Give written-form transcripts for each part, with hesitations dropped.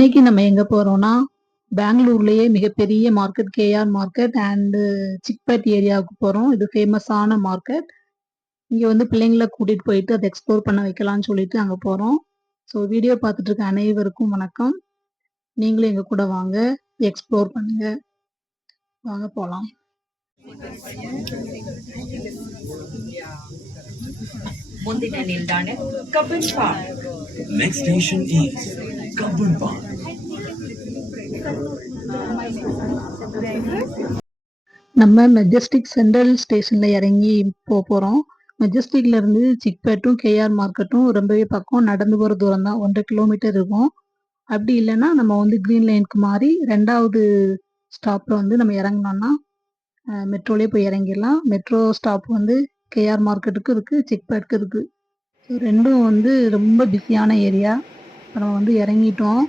இன்னைக்கு நம்ம எங்க போறோம்னா, பெங்களூர்லயே மிகப்பெரிய market KR market and Chickpet ஏரியாவுக்கு போறோம். இது ஃபேமஸான மார்க்கெட். இங்க வந்து பிள்ளைங்கள கூட்டிட்டு போயிட்டு அத எக்ஸ்ப்ளோர் பண்ண வைக்கலாம்னு சொல்லிட்டு அங்க போறோம். ஸோ வீடியோ பார்த்துட்டு இருக்க அனைவருக்கும் வணக்கம். நீங்களும் எங்க கூட வாங்க, எக்ஸ்ப்ளோர் பண்ணுங்க. வாங்க போலாம். ಮುಂದಿನ ನಿಲ್ದಾಣ Cubbon park. Next station is Kabban Park. நம்ம மெஜஸ்டிக் சென்ட்ரல் ஸ்டேஷன்ல இறங்கி போறோம். மெஜஸ்டிக்ல இருந்து சிக்பேட்டும் கேஆர் மார்க்கெட்டும் ரொம்பவே பக்கம். நடந்து போற தூரம் தான், 1.5 கிலோமீட்டர் இருக்கும். அப்படி இல்லைன்னா நம்ம வந்து கிரீன் லைனுக்கு மாறி 2வது ஸ்டாப்ல வந்து நம்ம இறங்கினோம்னா மெட்ரோலயே போய் இறங்கிடலாம். மெட்ரோ ஸ்டாப் வந்து கேஆர் மார்க்கெட்டுக்கு இருக்கு, சிக்பேட்க்கு இருக்கு. ஸோ ரெண்டும் வந்து ரொம்ப பிஸியான ஏரியா. நம்ம வந்து இறங்கிட்டோம்.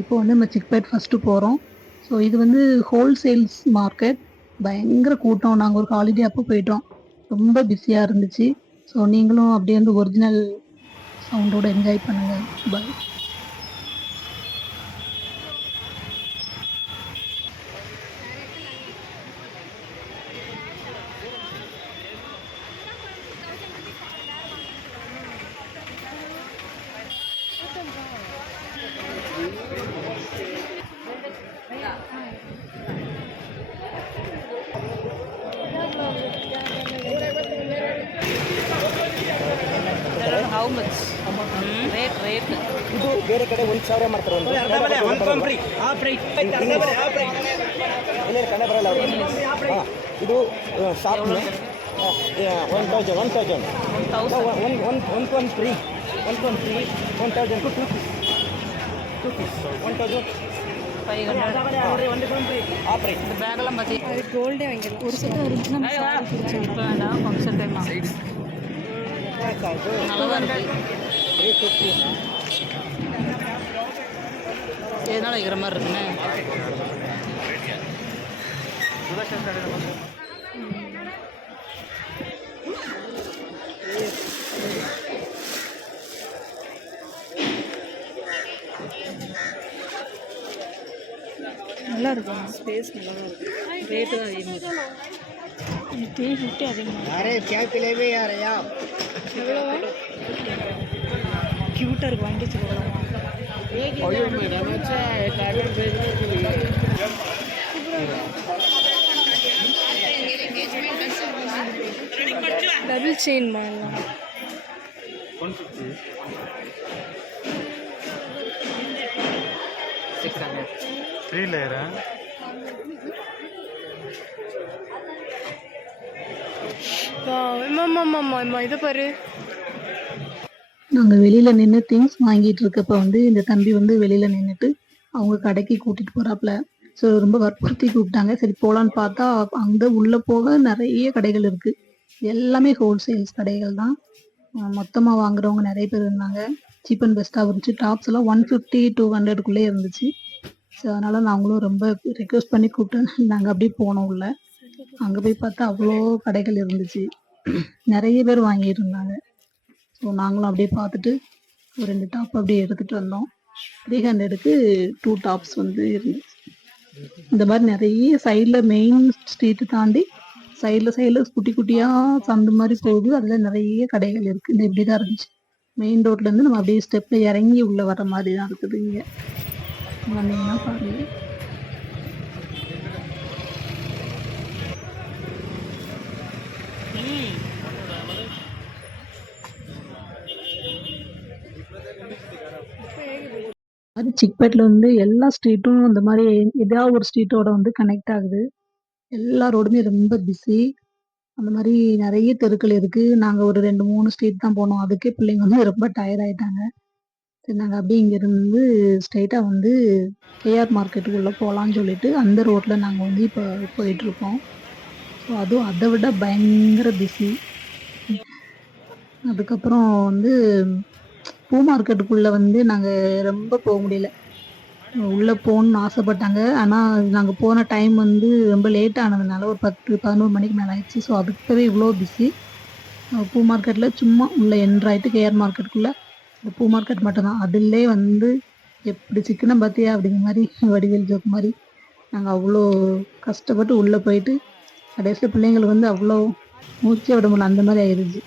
இப்போ வந்து நம்ம சிக்பேட் ஃபர்ஸ்ட்டு போகிறோம். ஸோ இது வந்து ஹோல்சேல்ஸ் மார்க்கெட். பயங்கர கூட்டம். நாங்கள் ஒரு ஹாலிடே அப்போ போயிட்டோம். ரொம்ப பிஸியாக இருந்துச்சு. ஸோ நீங்களும் அப்படியே வந்து ஒரிஜினல் சவுண்டோட என்ஜாய் பண்ணுங்க. பாய். How much? Rate. ಇದು ಬೇರೆ ಕಡೆ 1,000 ಮಾಡ್ತಾರೆ. ಇಲ್ಲ ಕಡೆ ಬರಲ್ಲ ಅವರು. ಇದು ಶಾಪ್ 1,000 1,000 1,3 1,000 to 2,000 500 இந்த பேக்கெல்லாம் பற்றி கோல்டே வாங்கிக்கலாம். ஒரு செட்டு இருந்துச்சுன்னா இப்போ வேண்டாம், ஃபங்க்ஷன் டைம் நல்லா தான் இருக்கு. எதனால வைக்கிற மாதிரி இருக்குன்னு நல்லா இருக்கும். ஸ்பேஸ் நல்லா தான் இருக்கும். ரேட்டு தான் அதிகமாக 350 அதிகமாக. अरे क्या पिलेबे यार यार எவ்வளோவா? க்யூட்டாக இருக்கு. வாங்கி வச்சுக்கலாம். டபுள் செயின் மாடலாம். 3 லேயரா? ஆமாம் இதை பாரு. நாங்கள் வெளியில் நின்று திங்ஸ் வாங்கிட்டு இருக்கப்ப வந்து இந்த தம்பி வந்து வெளியில் நின்றுட்டு அவங்க கடைக்கு கூட்டிகிட்டு போகிறாப்புல. ஸோ ரொம்ப வற்புறுத்தி கூப்பிட்டாங்க. சரி போகலான்னு பார்த்தா அங்கே உள்ளே போக நிறைய கடைகள் இருக்குது. எல்லாமே ஹோல்சேல்ஸ் கடைகள் தான். மொத்தமாக வாங்குறவங்க நிறைய பேர் இருந்தாங்க. சீப் அண்ட் பெஸ்ட்டாக இருந்துச்சு. டாப்ஸ் எல்லாம் 150 200 இருந்துச்சு. ஸோ அதனால் நாங்களும் ரொம்ப ரெக்வெஸ்ட் பண்ணி கூப்பிட்டு நாங்கள் அப்படியே போனோம் உள்ள. அங்கே போய் பார்த்தா அவ்வளோ கடைகள் இருந்துச்சு. நிறைய பேர் வாங்கிட்டு இருந்தாங்க. ஸோ நாங்களும் அப்படியே பார்த்துட்டு ஒரு 2 டாப் அப்படியே எடுத்துகிட்டு வந்தோம். 300க்கு 2 டாப்ஸ் வந்து இருந்துச்சு. இந்த மாதிரி நிறைய சைடில் மெயின் ஸ்ட்ரீட்டு தாண்டி சைடில் குட்டி குட்டியாக சந்து மாதிரி போகுது. அதில் நிறைய கடைகள் இருக்குது. இந்த இப்படி தான் இருந்துச்சு. மெயின் ரோட்லேருந்து நம்ம அப்படியே ஸ்டெப்பில் இறங்கி உள்ளே வர மாதிரி தான் இருக்குது. இங்கே வந்தீங்கன்னா பாருங்கள். அது சிக்பேட்ல வந்து எல்லா ஸ்ட்ரீட்டும் இந்த மாதிரி ஏதாவது ஒரு ஸ்ட்ரீட்டோட வந்து கனெக்ட் ஆகுது. எல்லா ரோடுமே ரொம்ப பிஸி. அந்த மாதிரி நிறைய தெருக்கள் இருக்கு. நாங்க ஒரு 2, 3 ஸ்ட்ரீட் தான் போனோம். அதுக்கே பிள்ளைங்க வந்து ரொம்ப டயர்ட் ஆயிட்டாங்க. சரி நாங்க அப்படியே இங்கிருந்து ஸ்ட்ரைட்டா வந்து கேஆர் மார்க்கெட்டுக்குள்ள போகலான்னு சொல்லிட்டு அந்த ரோட்ல நாங்க வந்து இப்போ போயிட்டு இருக்கோம். ஸோ அதுவும் அதை விட பயங்கர பிஸி. அதுக்கப்புறம் வந்து பூ மார்க்கெட்டுக்குள்ள வந்து நாங்க ரொம்ப போக முடியல. உள்ள போகணும்னு ஆசைப்பட்டாங்க. ஆனா நாங்க போன டைம் வந்து ரொம்ப லேட் ஆனதுனால ஒரு 10, 11 மணிக்கு மேல ஆயிடுச்சு. ஸோ அதுக்கவே இவ்வளோ பிஸி. பூ மார்க்கெட்ல சும்மா உள்ள என்ட்ரு ஆயிட்டு கேஆர் மார்க்கெட்டுக்குள்ள இந்த பூ மார்க்கெட் மட்டும்தான். அதிலே வந்து எப்படி சிக்கன பார்த்தியா அப்படிங்கிற மாதிரி வடிவேல் ஜோக் மாதிரி நாங்கள் அவ்வளோ கஷ்டப்பட்டு உள்ளே போயிட்டு கடைசியில் பிள்ளைங்களுக்கு வந்து அவ்வளோ மூச்சே விட முடியல அந்த மாதிரி ஆயிடுச்சு.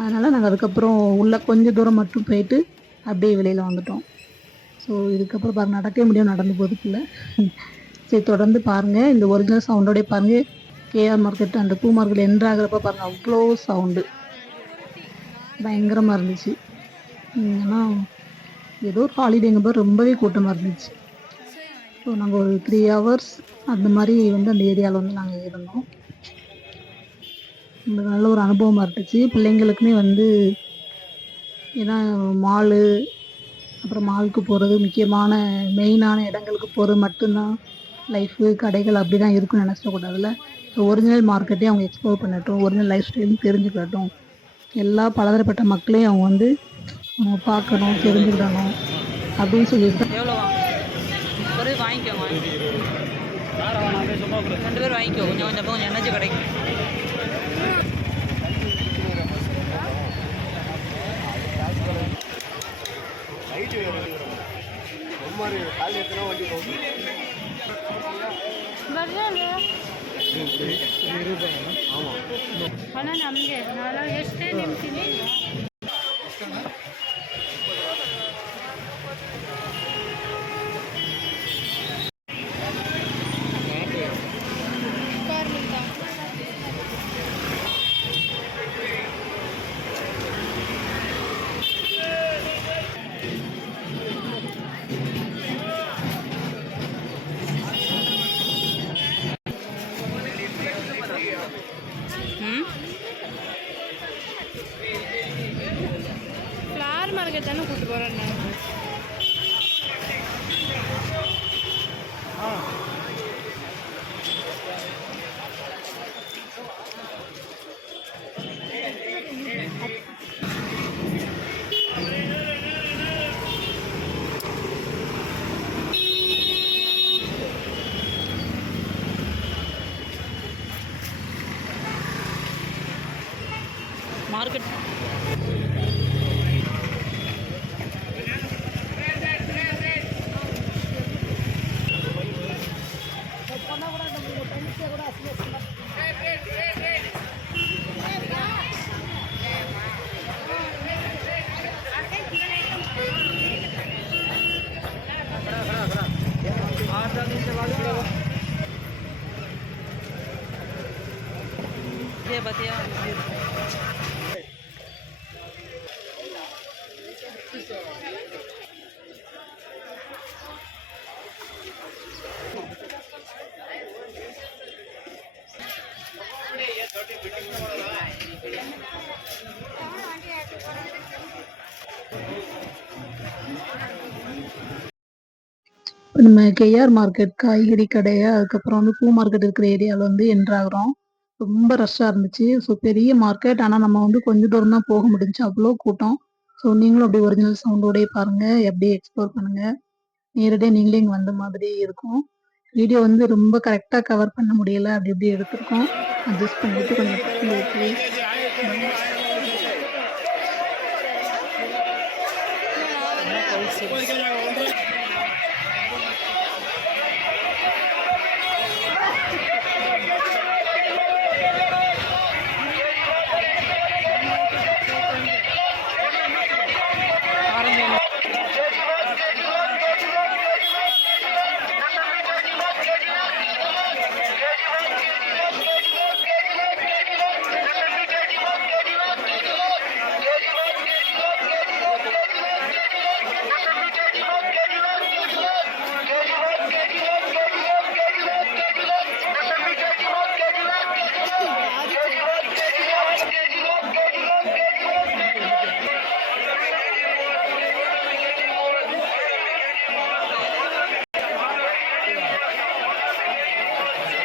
அதனால் நாங்கள் அதுக்கப்புறம் உள்ளே கொஞ்சம் தூரம் மட்டும் போயிட்டு அப்படியே வெளியில் வந்துட்டோம். ஸோ இதுக்கப்புறம் பாருங்கள் நடக்கவே முடியும் நடந்து போகிறதுக்குள்ள. சரி தொடர்ந்து பாருங்கள், இந்த ஒரிஜினல் சவுண்டோடய பாருங்கள். கேஆர் மார்க்கெட் அந்த பூ மார்க்கெட் என்ட்ரு ஆகிறப்ப பாருங்கள் அவ்வளோ சவுண்டு பயங்கரமாக இருந்துச்சு. ஏன்னா ஏதோ ஒரு ஹாலிடேங்கும்போது ரொம்பவே கூட்டமாக இருந்துச்சு. ஸோ நாங்கள் ஒரு 3 hours அந்த மாதிரி வந்து அந்த ஏரியாவில் வந்து நாங்கள் இருந்தோம். நல்ல ஒரு அனுபவமாக இருந்துச்சு பிள்ளைங்களுக்குமே வந்து. ஏன்னா மாலு அப்புறம் மாலுக்கு போகிறது முக்கியமான மெயினான இடங்களுக்கு போகிறது மட்டும்தான் லைஃபு கடைகள் அப்படி தான் இருக்குன்னு நினச்சிடக்கூடாதுல்ல. ஸோ ஒரிஜினல் மார்க்கெட்டையும் அவங்க எக்ஸ்ப்ளோர் பண்ணட்டும், ஒரிஜினல் லைஃப் ஸ்டைலும் தெரிஞ்சுக்கட்டும். எல்லா பலதரப்பட்ட மக்களையும் அவங்க வந்து பார்க்கணும் தெரிஞ்சுக்கிடணும் அப்படின்னு சொல்லிட்டு எவ்வளோ ஒரு வாங்கிக்கோங்க, 2 பேர் வாங்கிக்கோ. கொஞ்சம் எனர்ஜி கிடைக்கும். ಅಣ್ಣ ನಮಗೆ ನಾನು ಎಷ್ಟೇ ನಿಲ್ತೀನಿ ஃப்ளார் மார்க்கெட் தானே கூப்பிட்டு போகிறேன். மார்க்கெட் பார்த்தியா? நம்ம கேஆர் மார்க்கெட் காய்கறி கடை, அதுக்கப்புறம் வந்து பூ மார்க்கெட் இருக்கிற ஏரியாவில் வந்து என்ட்ராகிறோம். ரொம்ப ரஷ்ஷாக இருந்துச்சு. ஸோ பெரிய மார்க்கெட், ஆனால் நம்ம வந்து கொஞ்சம் தூரம் தான் போக முடிஞ்சுச்சு, அவ்வளோ கூட்டம். ஸோ நீங்களும் அப்படியே ஒரிஜினல் சவுண்டோடய பாருங்கள், அப்படியே எக்ஸ்ப்ளோர் பண்ணுங்கள். நேரடியாக நீங்களே இங்கே வந்த மாதிரி இருக்கும். வீடியோ வந்து ரொம்ப கரெக்டாக கவர் பண்ண முடியலை, அப்படி இப்படி எடுத்திருக்கோம். அட்ஜஸ்ட் பண்ணிட்டு கொஞ்சம்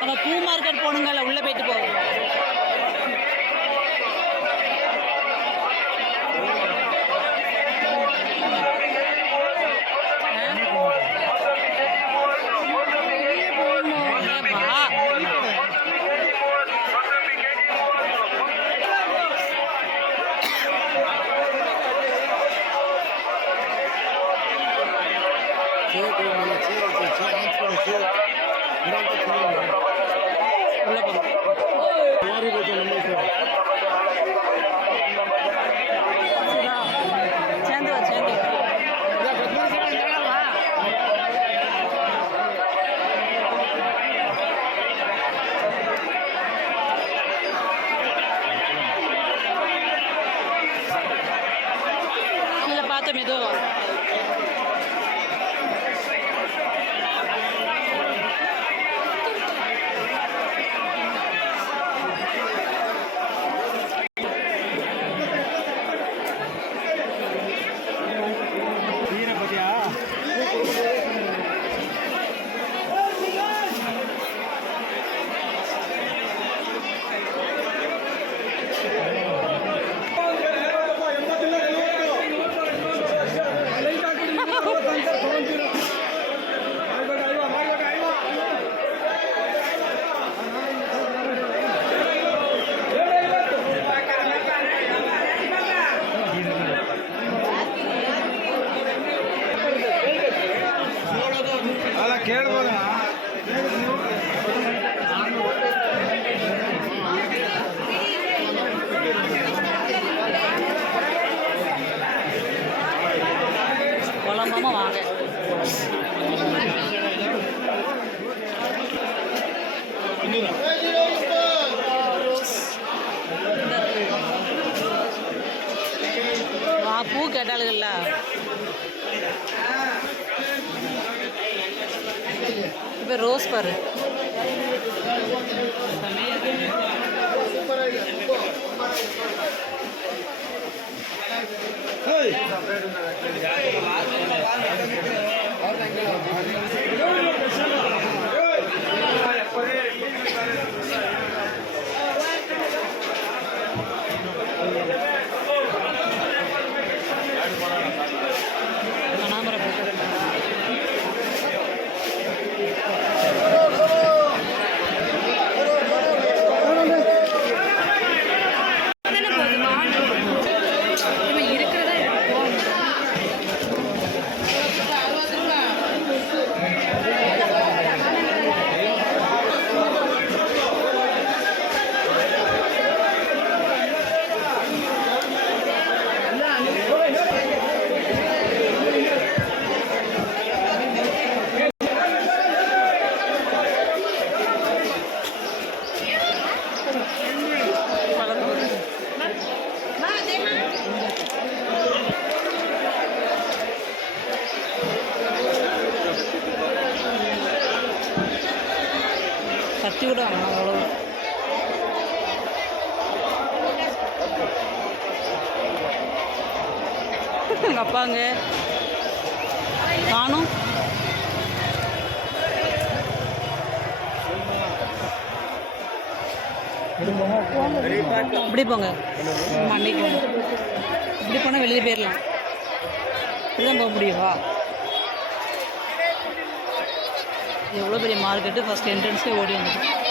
அந்த பூ மார்க்கெட் போகணுங்கல்ல, உள்ளே போயிட்டு போகும். ஆளுகள்ல இப்போ ரோஸ் பாரு. கனகாம்பரம் இருக்கிறதா இருக்கும். கத்தி கூட வாங்கலாம் அவ்வளோ. எங்கள் அப்பாங்க காணும். இப்படி போங்க மண்டைக்கு போங்க. இப்படி போனால் வெளியே போயிடலாம். இப்படிதான் போக முடியுமா? எவ்வளோ பெரிய மார்க்கெட்டு. ஃபஸ்ட் என்ட்ரன்ஸ்லேயே ஓடி வந்துடும்.